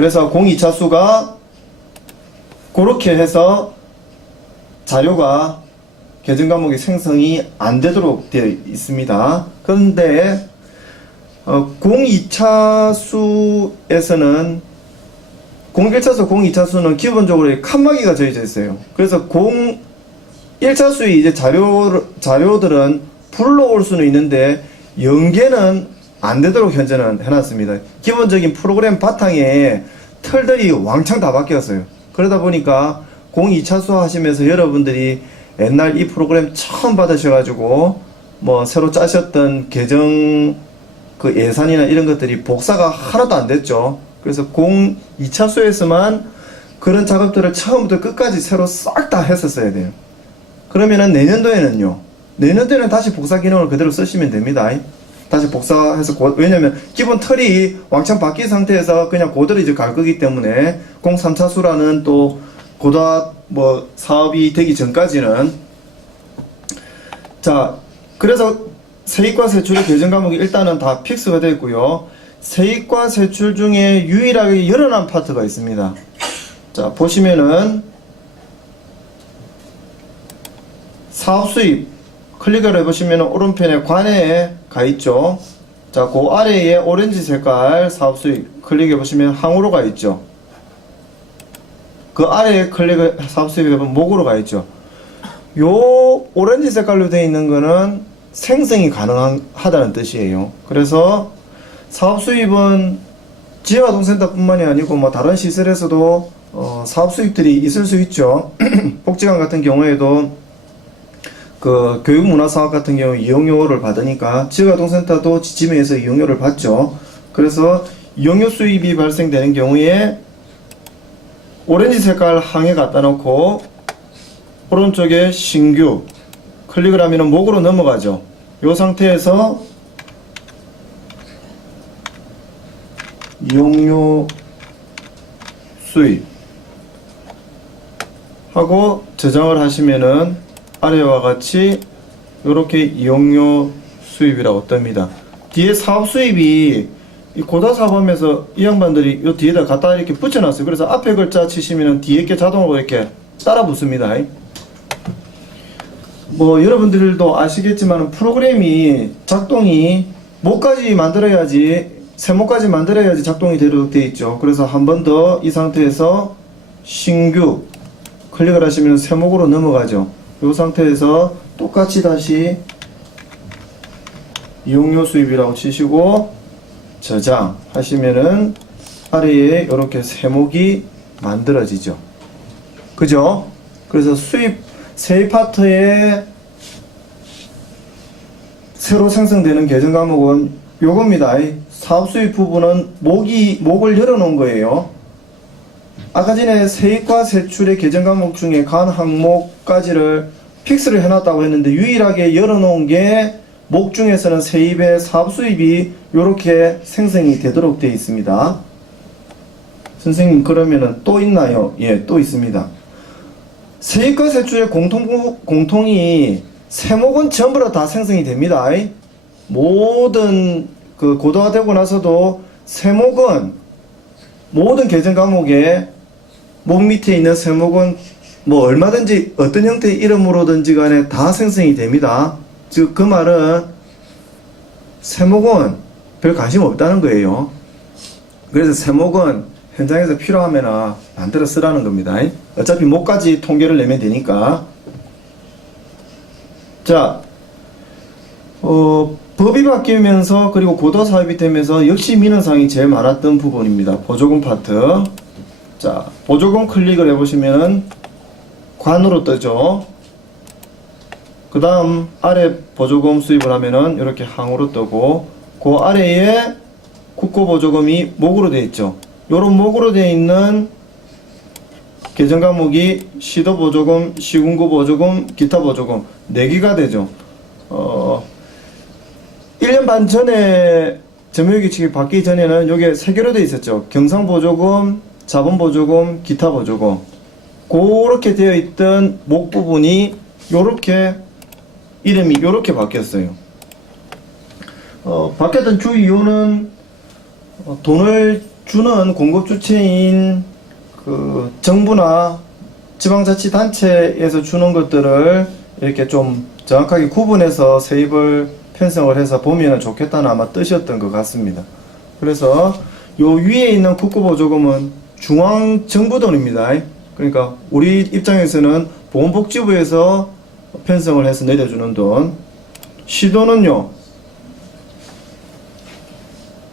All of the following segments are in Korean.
그래서 02차수가 그렇게 해서 자료가 계정 과목이 생성이 안 되도록 되어 있습니다. 그런데 02차수에서는 01차수, 02차수는 기본적으로 칸막이가 저어져 있어요. 그래서 01차수의 이제 자료들은 불러올 수는 있는데 연계는 안 되도록 현재는 해놨습니다. 기본적인 프로그램 바탕에 틀들이 왕창 다 바뀌었어요. 그러다 보니까 02차수 하시면서 여러분들이 옛날 이 프로그램 처음 받으셔가지고 뭐 새로 짜셨던 계정 그 예산이나 이런 것들이 복사가 하나도 안 됐죠. 그래서 02차수에서만 그런 작업들을 처음부터 끝까지 새로 싹 다 했었어야 돼요. 그러면은 내년도에는 다시 복사 기능을 그대로 쓰시면 됩니다. 다시 복사해서 왜냐면 기본 틀이 왕창 바뀐 상태에서 그냥 그대로 이제 갈 거기 때문에 03차수라는 또 고다 뭐 사업이 되기 전까지는 자 그래서 세입과 세출의 계정 과목이 일단은 다 픽스가 되어 있고요. 세입과 세출 중에 유일하게 열어난 파트가 있습니다. 자 보시면은 사업 수입 클릭을 해보시면 오른편에 관해에 가 있죠. 자, 그 아래에 오렌지 색깔 사업 수입 클릭해보시면 항으로 가 있죠. 그 아래에 클릭을 사업 수입 해보면 목으로 가 있죠. 요 오렌지 색깔로 되어 있는 거는 생성이 가능하다는 뜻이에요. 그래서 사업 수입은 지역아동센터 뿐만이 아니고 뭐 다른 시설에서도 사업 수입들이 있을 수 있죠. 복지관 같은 경우에도 그 교육문화사업 같은 경우 이용료를 받으니까 지역아동센터도 지침에서 이용료를 받죠. 그래서 이용료 수입이 발생되는 경우에 오렌지 색깔 항에 갖다 놓고 오른쪽에 신규 클릭을 하면 목으로 넘어가죠. 이 상태에서 이용료 수입 하고 저장을 하시면은 아래와 같이 이렇게 이용료 수입이라고 뜹니다. 뒤에 사업 수입이 이 고다사범에서 이 양반들이 이 뒤에다 갖다 이렇게 붙여놨어요. 그래서 앞에 글자 치시면 뒤에 게 자동으로 이렇게 따라 붙습니다. 뭐 여러분들도 아시겠지만 프로그램이 작동이 목까지 만들어야지 세모까지 만들어야지 작동이 되도록 되어 있죠. 그래서 한 번 더 이 상태에서 신규 클릭을 하시면 세목으로 넘어가죠. 이 상태에서 똑같이 다시 이용료 수입이라고 치시고 저장 하시면은 아래에 이렇게 세목이 만들어지죠. 그죠? 그래서 세입 파트에 새로 생성되는 계정 과목은 요겁니다. 사업 수입 부분은 목을 열어놓은 거예요. 아까 전에 세입과 세출의 계정 과목 중에 간 항목까지를 픽스를 해놨다고 했는데 유일하게 열어놓은 게 목 중에서는 세입의 사업 수입이 이렇게 생성이 되도록 되어 있습니다. 선생님 그러면은 또 있나요? 예, 또 있습니다. 세입과 세출의 공통이 세목은 전부 다 생성이 됩니다. 모든 그 고도화되고 나서도 세목은 모든 계정 과목에 목 밑에 있는 세목은 뭐 얼마든지 어떤 형태의 이름으로든지 간에 다 생성이 됩니다. 즉 그 말은 세목은 별 관심 없다는 거예요. 그래서 세목은 현장에서 필요하면 만들어 쓰라는 겁니다. 어차피 목까지 통계를 내면 되니까. 자, 법이 바뀌면서 그리고 고도 사업이 되면서 역시 민원사항이 제일 많았던 부분입니다. 보조금 파트. 자, 보조금 클릭을 해보시면 관으로 뜨죠. 그 다음 아래 보조금 수입을 하면은 이렇게 항으로 뜨고 그 아래에 국고보조금이 목으로 되어 있죠. 요런 목으로 되어 있는 계정 과목이 시도보조금, 시군구보조금, 기타보조금 4개가 되죠. 1년 반 전에 점유규칙이 바뀌기 전에는 요게 3개로 되어 있었죠. 경상보조금, 자본보조금, 기타보조금. 그렇게 되어 있던 목 부분이 요렇게 이름이 요렇게 바뀌었어요. 바뀌었던 주 이유는 돈을 주는 공급 주체인 그 정부나 지방자치단체에서 주는 것들을 이렇게 좀 정확하게 구분해서 세입을 편성을 해서 보면 좋겠다는 아마 뜻이었던 것 같습니다. 그래서 요 위에 있는 국고보조금은 중앙정부 돈입니다. 그러니까 우리 입장에서는 보건복지부에서 편성을 해서 내려주는 돈. 시도는요,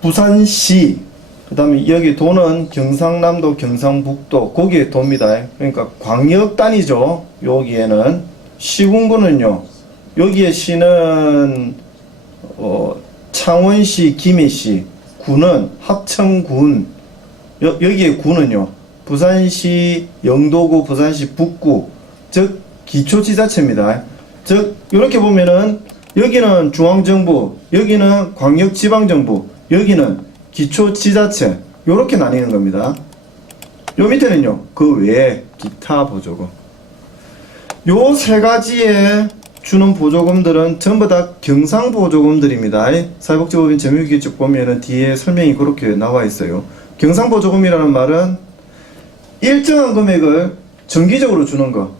부산시, 그 다음에 여기 도는 경상남도, 경상북도, 거기에 돕니다. 그러니까 광역 단위죠. 여기에는. 시군구는요, 여기에 시는 창원시, 김해시, 군은 합천군, 여기에 군은요, 부산시 영도구, 부산시 북구, 즉 기초지자체입니다. 즉 이렇게 보면은 여기는 중앙정부, 여기는 광역지방정부, 여기는 기초지자체, 요렇게 나뉘는 겁니다. 요 밑에는요, 그 외에 기타 보조금. 요 세 가지에 주는 보조금들은 전부 다 경상보조금들입니다. 사회복지법인 재무규칙 쭉 보면은 뒤에 설명이 그렇게 나와 있어요. 경상보조금이라는 말은 일정한 금액을 정기적으로 주는 거.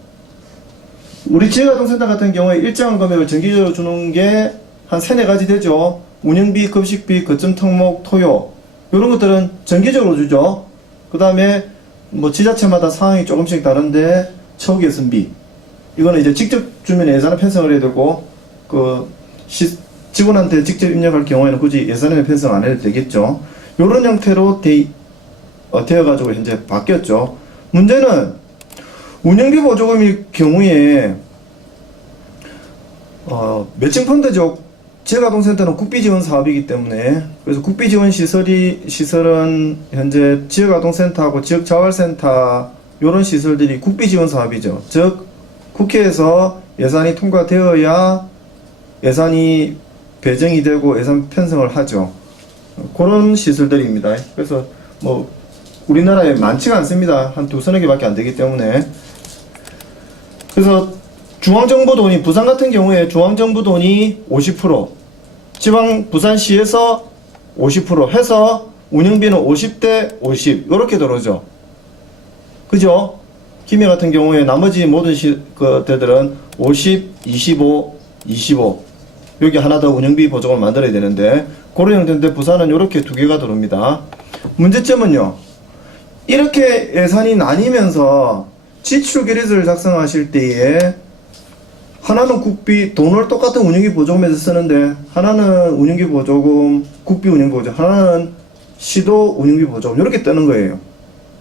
우리 지역아동센터 같은 경우에 일정한 금액을 정기적으로 주는 게 한 3-4가지 되죠. 운영비, 급식비, 거점 특목, 토요. 이런 것들은 정기적으로 주죠. 그 다음에 뭐 지자체마다 상황이 조금씩 다른데 처우개선비. 이거는 이제 직접 주면 예산을 편성을 해야 되고, 직원한테 직접 입력할 경우에는 굳이 예산을 편성 안 해도 되겠죠. 이런 형태로 되어가지고 현재 바뀌었죠. 문제는 운영비 보조금일 경우에 매칭 펀드죠. 지역아동센터는 국비지원 사업이기 때문에, 그래서 국비지원 시설은 현재 지역아동센터하고 지역자활센터 이런 시설들이 국비지원 사업이죠. 즉 국회에서 예산이 통과되어야 예산이 배정이 되고 예산 편성을 하죠. 그런 시설들입니다. 그래서 뭐 우리나라에 많지가 않습니다. 한 2-3개밖에 안 되기 때문에. 그래서 중앙정부 돈이, 부산 같은 경우에 중앙정부 돈이 50%, 부산시에서 50% 해서 운영비는 50대 50 이렇게 들어오죠. 그죠? 김해 같은 경우에 나머지 모든 데들은 50, 25, 25 여기 하나 더 운영비 보조금을 만들어야 되는데 그런 형태인데 부산은 이렇게 2개가 들어옵니다. 문제점은요, 이렇게 예산이 나뉘면서 지출 계획서를 작성하실 때에 하나는 국비, 돈을 똑같은 운영비 보조금에서 쓰는데 하나는 운영비 보조금, 국비 운영비 보조금, 하나는 시도 운영비 보조금 이렇게 뜨는 거예요.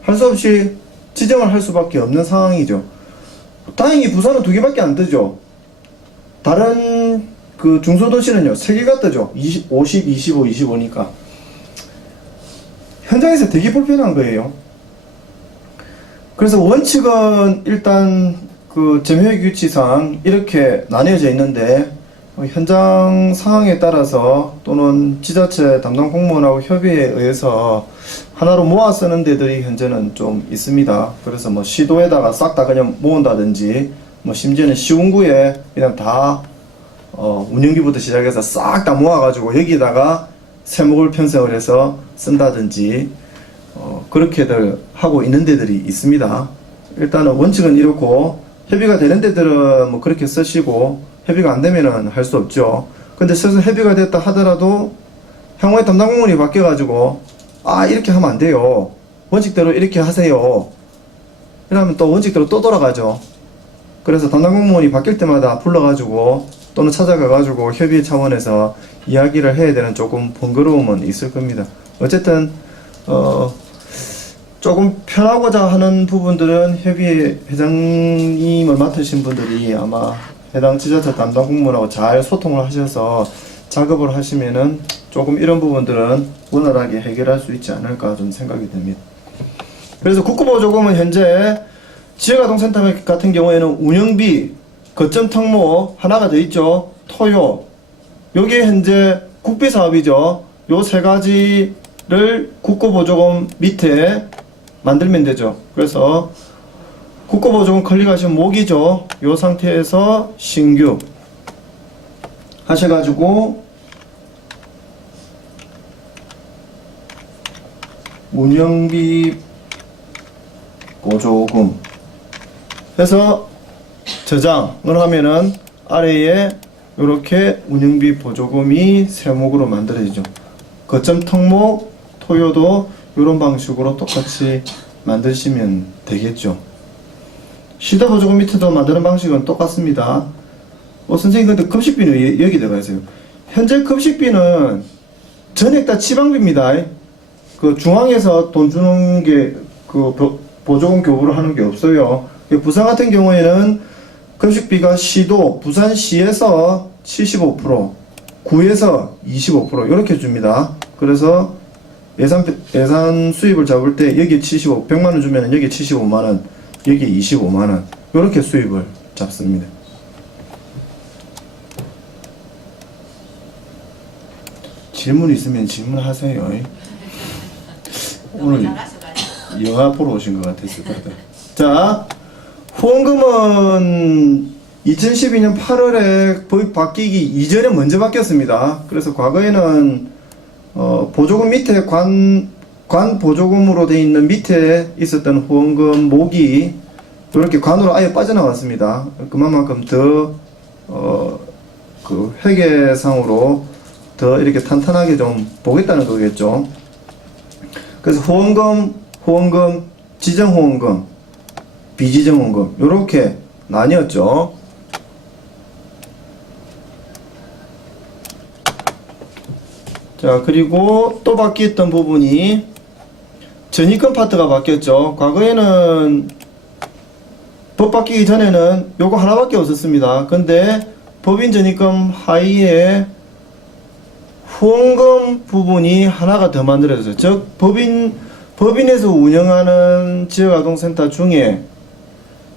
할 수 없이 지정을 할 수밖에 없는 상황이죠. 다행히 부산은 2개밖에 안 뜨죠. 다른 그 중소도시는요 3개가 뜨죠. 50, 25, 25니까 현장에서 되게 불편한 거예요. 그래서 원칙은 일단 그 점유규칙상 이렇게 나뉘어져 있는데 현장 상황에 따라서 또는 지자체 담당 공무원하고 협의에 의해서 하나로 모아 쓰는 데들이 현재는 좀 있습니다. 그래서 뭐 시도에다가 싹 다 그냥 모은다든지, 뭐 심지어는 시군구에 그냥 다 운영비부터 시작해서 싹 다 모아가지고 여기다가 세목을 편성을 해서 쓴다든지 그렇게들 하고 있는 데들이 있습니다. 일단은 원칙은 이렇고 협의가 되는 데들은 뭐 그렇게 쓰시고 협의가 안 되면은 할 수 없죠. 근데 서서 협의가 됐다 하더라도 향후에 담당 공무원이 바뀌어가지고 이렇게 하면 안 돼요. 원칙대로 이렇게 하세요. 이러면 또 원칙대로 또 돌아가죠. 그래서 담당 공무원이 바뀔 때마다 불러가지고 또는 찾아가가지고 협의 차원에서 이야기를 해야 되는 조금 번거로움은 있을 겁니다. 어쨌든 조금 편하고자 하는 부분들은 협의 회장님을 맡으신 분들이 아마 해당 지자체 담당 공무원하고 잘 소통을 하셔서 작업을 하시면은 조금 이런 부분들은 원활하게 해결할 수 있지 않을까 좀 생각이 듭니다. 그래서 국고보조금은 현재 지역아동센터 같은 경우에는 운영비, 거점 특목 하나가 더 있죠. 토요. 요게 현재 국비사업이죠. 요 3가지를 국고보조금 밑에 만들면 되죠. 그래서 국고보조금 클릭하시면 목이죠. 요 상태에서 신규 하셔가지고 운영비 보조금 해서 저장을 하면은 아래에 이렇게 운영비 보조금이 세목으로 만들어지죠. 거점 턱목 토요도 이런 방식으로 똑같이 만드시면 되겠죠. 시다 보조금 밑에도 만드는 방식은 똑같습니다. 선생님 근데 급식비는 여기 들어가 있어요. 현재 급식비는 전액 다 지방비입니다. 그 중앙에서 돈 주는 게 그 보조금 교부를 하는 게 없어요. 부산 같은 경우에는 급식비가 시도 부산시에서 75%, 구에서 25% 이렇게 줍니다. 그래서 예산 수입을 잡을 때 여기 100만원 주면 여기 75만원, 여기 25만원 이렇게 수입을 잡습니다. 질문 있으면 질문하세요. 오늘 영화 보러 오신 것 같았을 거다. 자, 후원금은 2012년 8월에 법이 바뀌기 이전에 먼저 바뀌었습니다. 그래서 과거에는 보조금 밑에 관 보조금으로 되어 있는 밑에 있었던 후원금 목이 이렇게 관으로 아예 빠져나왔습니다. 그만큼 더 그 회계상으로 더 이렇게 탄탄하게 좀 보겠다는 거겠죠. 그래서 후원금, 지정후원금, 비지정후원금 이렇게 나뉘었죠. 자, 그리고 또 바뀌었던 부분이 전입금 파트가 바뀌었죠. 과거에는 법 바뀌기 전에는 요거 하나밖에 없었습니다. 근데 법인 전입금 하위에 후원금 부분이 하나가 더 만들어졌어요. 즉 법인에서 운영하는 지역아동센터 중에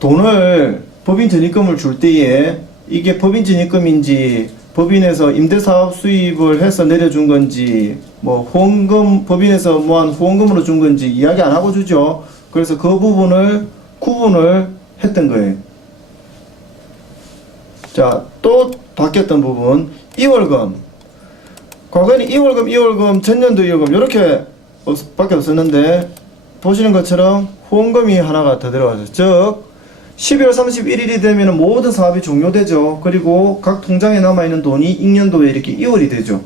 돈을 법인 전입금을 줄 때에 이게 법인 전입금인지 법인에서 임대사업 수입을 해서 내려준 건지 뭐 후원금 법인에서 뭐한 후원금으로 준 건지 이야기 안 하고 주죠. 그래서 그 부분을 구분을 했던 거예요. 자, 또 바뀌었던 부분 2월금. 과거에는 2월금, 전년도 2월금 이렇게 밖에 없었는데 보시는 것처럼 후원금이 하나가 더 들어가죠. 즉 12월 31일이 되면 모든 사업이 종료되죠. 그리고 각 통장에 남아있는 돈이 익년도에 이렇게 이월이 되죠.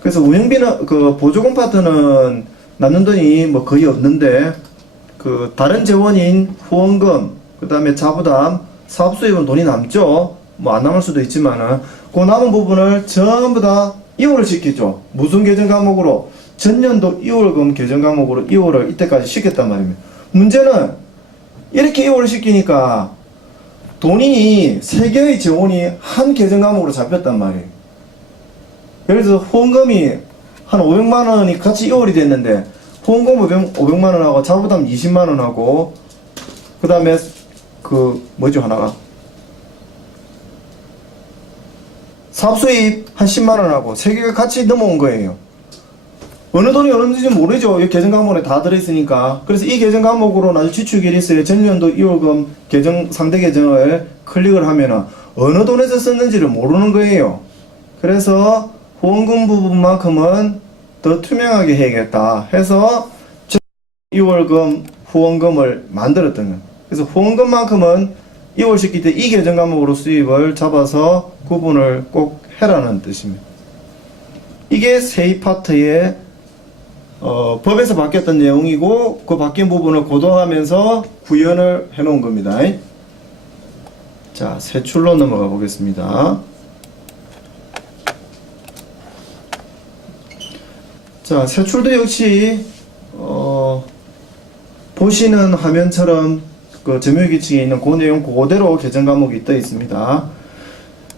그래서 운영비는 그 보조금 파트는 남는 돈이 뭐 거의 없는데 그 다른 재원인 후원금, 그 다음에 자부담, 사업수입은 돈이 남죠. 뭐 안 남을 수도 있지만은 그 남은 부분을 전부 다 이월을 시키죠. 무슨 계정 과목으로? 전년도 2월금 계정 과목으로 2월을 이때까지 시켰단 말입니다. 문제는 이렇게 2월을 시키니까 돈이 3개의 재원이 한 계정 과목으로 잡혔단 말이에요. 예를 들어서 후원금이 한 500만원이 같이 2월이 됐는데 후원금 500만원하고 자부담 20만원하고 그 다음에 그 뭐죠 하나가 사업수입 한 10만원하고 3개가 같이 넘어온 거예요. 어느 돈이 어느인지 모르죠. 이 계정 과목에 다 들어있으니까. 그래서 이 계정 과목으로 나중에 지출결이 있어요. 전년도 2월금 계정, 상대 계정을 클릭을 하면은 어느 돈에서 썼는지를 모르는 거예요. 그래서 후원금 부분만큼은 더 투명하게 해야겠다 해서 2월금 후원금을 만들었던 거예요. 그래서 후원금만큼은 2월 시킬 때 이 계정 과목으로 수입을 잡아서 구분을 꼭 해라는 뜻입니다. 이게 세입 파트의 법에서 바뀌었던 내용이고 그 바뀐 부분을 고정하면서 구현을 해 놓은 겁니다. 자, 세출로 넘어가 보겠습니다. 자, 세출도 역시 보시는 화면처럼 그 점유규칙에 있는 그 내용 그대로 계정 과목이 떠 있습니다.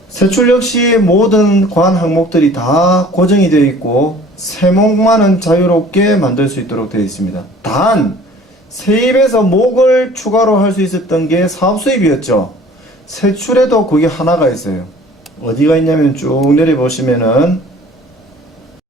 세출 역시 모든 관 항목들이 다 고정이 되어 있고 세목만은 자유롭게 만들 수 있도록 되어 있습니다. 단 세입에서 목을 추가로 할 수 있었던 게 사업수입이었죠. 세출에도 그게 하나가 있어요. 어디가 있냐면 쭉 내려보시면은